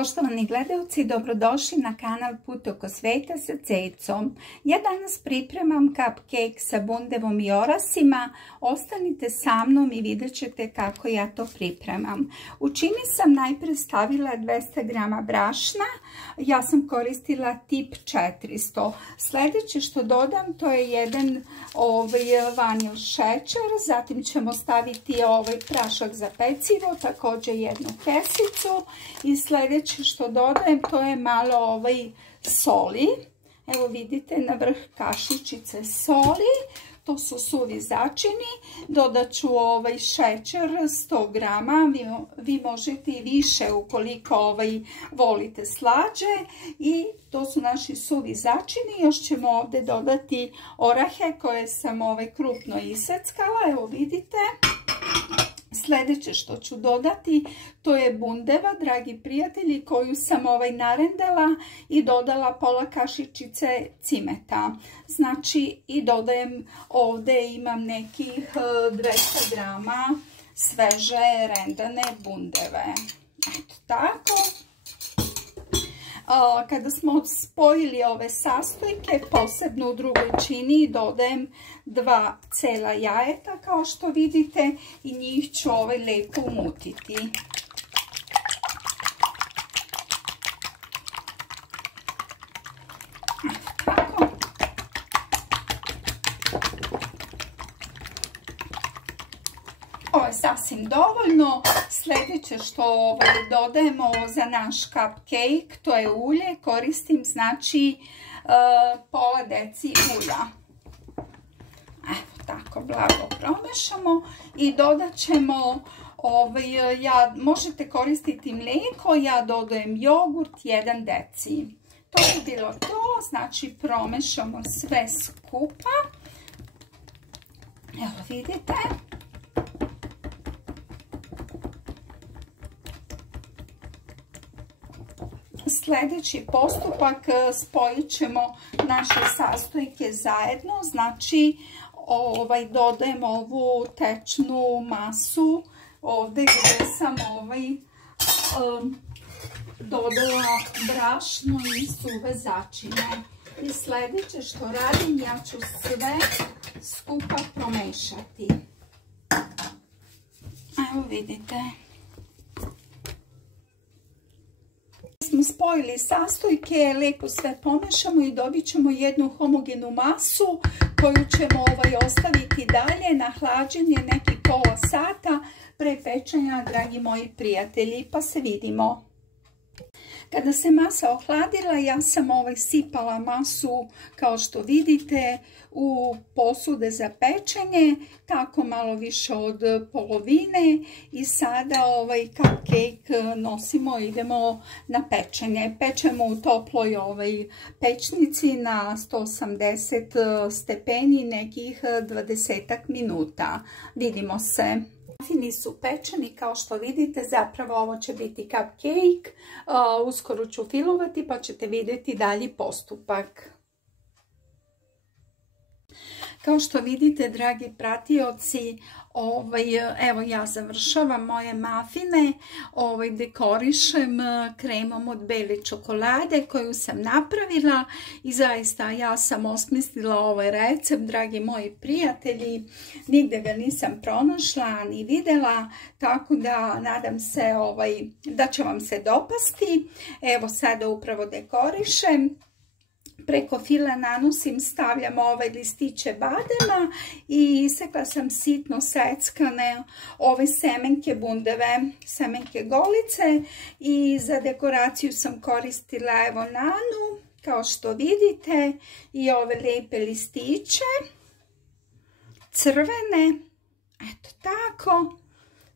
Poštovani gledalci, dobrodošli na kanal Put oko sveta sa Cecom. Ja danas pripremam cupcake sa bundevom i orasima. Ostanite sa mnom i vidjet ćete kako ja to pripremam. U čini sam najprije stavila 200 g brašna. Ja sam koristila tip 400. Sljedeće što dodam to je jedan vanil šećer. Zatim ćemo staviti prašak za pecivo, također jednu kesicu. I sljedeće što dodajem to je malo soli. Evo vidite na vrh kašičice soli. To su suvi začini. Dodat ću šećer 100 g. Vi možete i više ukoliko volite slađe. I to su naši suvi začini. Još ćemo ovdje dodati orahe koje sam krupno iseckala. Evo vidite. Sljedeće što ću dodati to je bundeva, dragi prijatelji, koju sam narendala i dodala pola kašičice cimeta. Znači i dodajem ovdje imam nekih 200 g sveže rendane bundeve. Eto tako. Kada smo spojili ove sastojke, posebno u drugoj čini dodajem 2 cela jajeta kao što vidite i njih ću lijepo umutiti. Tako. Ovo je sasvim dovoljno. Sljedeće što dodajemo za naš cupcake, to je ulje. Koristim znači pola deci ulja. Evo tako blago promešamo i dodat ćemo, možete koristiti mlijeko, ja dodajem jogurt 1 deci. To je bilo to, znači promešamo sve skupa. Evo vidite. Sljedeći postupak, spojit ćemo naše sastojke zajedno, znači dodajemo ovu tečnu masu ovdje gdje sam dodala brašno i suve začine. I sljedeće što radim, ja ću sve skupa promešati. Evo vidite. Smo spojili sastojke, lijepo sve pomešamo i dobit ćemo jednu homogenu masu koju ćemo ostaviti dalje na hlađenje neki pola sata pre pečenja, dragi moji prijatelji, pa se vidimo. Kada se masa ohladila, ja sam sipala masu, kao što vidite, u posude za pečenje, tako malo više od polovine i sada cupcake nosimo, idemo na pečenje. Pečemo u toploj pečnici na 180 stepeni nekih 20 minuta. Vidimo se. Mafini su pečeni, kao što vidite, zapravo ovo će biti cupcake. Uskoro ću filovati pa ćete vidjeti dalji postupak. Kao što vidite, dragi pratioci, evo ja završavam moje mafine, dekorišem kremom od bele čokolade koju sam napravila i zaista ja sam osmislila ovaj recept, dragi moji prijatelji, nigde ga nisam pronašla ni vidjela, tako da nadam se da će vam se dopasti. Evo sada upravo dekorišem. Preko fila nanosim, stavljam listiće badema i isekla sam sitno seckane ove semenke bundeve, semenke golice i za dekoraciju sam koristila evo nanu, kao što vidite, i ove lijepe listiće, crvene, eto tako.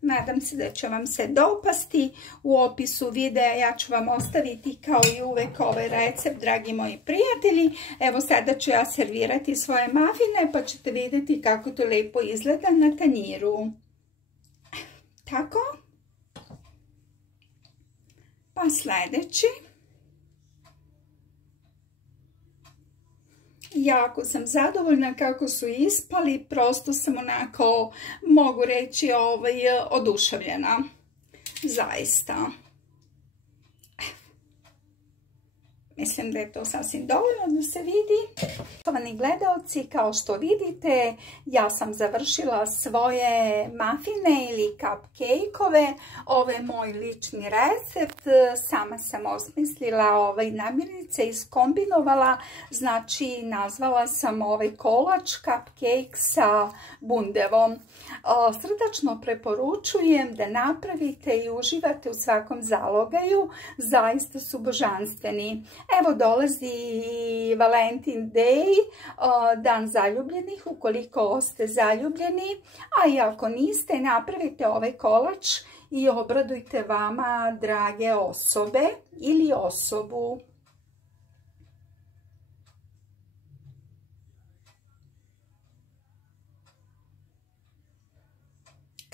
Nadam se da će vam se dopasti. U opisu videa ja ću vam ostaviti kao i uvek ovaj recept, dragi moji prijatelji. Evo sada ću ja servirati svoje mafine pa ćete vidjeti kako to lijepo izgleda na tanjiru. Tako. Pa sljedeći. Jako sam zadovoljna kako su ispali, prosto sam onako, mogu reći, oduševljena. Zaista. Mislim da je to sasvim dovoljno da se vidi. Poštovani gledalci, kao što vidite, ja sam završila svoje mafine ili cupcake-ove. Ovo je moj lični recept. Sama sam osmislila namirnice, iskombinovala. Znači, nazvala sam ovaj kolač cupcake sa bundevom. Srdačno preporučujem da napravite i uživate u svakom zalogaju. Zaista su božanstveni. Evo dolazi Valentin Day, dan zaljubljenih, ukoliko ste zaljubljeni, a i ako niste, napravite ovaj kolač i obradujte vama drage osobe ili osobu.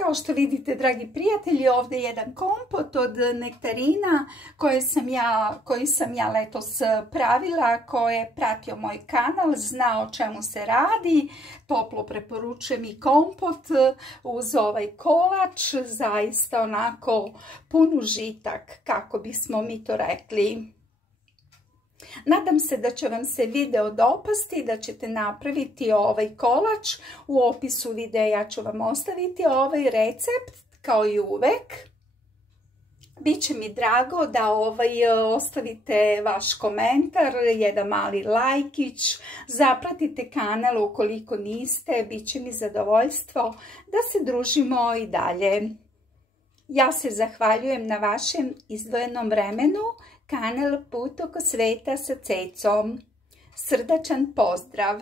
Kao što vidite, dragi prijatelji, ovdje je jedan kompot od nektarina koji sam ja letos pravila. Ko je pratio moj kanal zna o čemu se radi. Toplo preporučujem i kompot uz ovaj kolač. Zaista onako pun užitak, kako bismo mi to rekli. Nadam se da će vam se video dopasti, da ćete napraviti ovaj kolač. U opisu videa ja ću vam ostaviti ovaj recept, kao i uvek. Biće mi drago da ostavite vaš komentar, jedan mali lajkić, zapratite kanal ukoliko niste, bit će mi zadovoljstvo da se družimo i dalje. Ja se zahvaljujem na vašem izdvojenom vremenu. Kanal Put oko sveta sa Cecom. Srdačan pozdrav!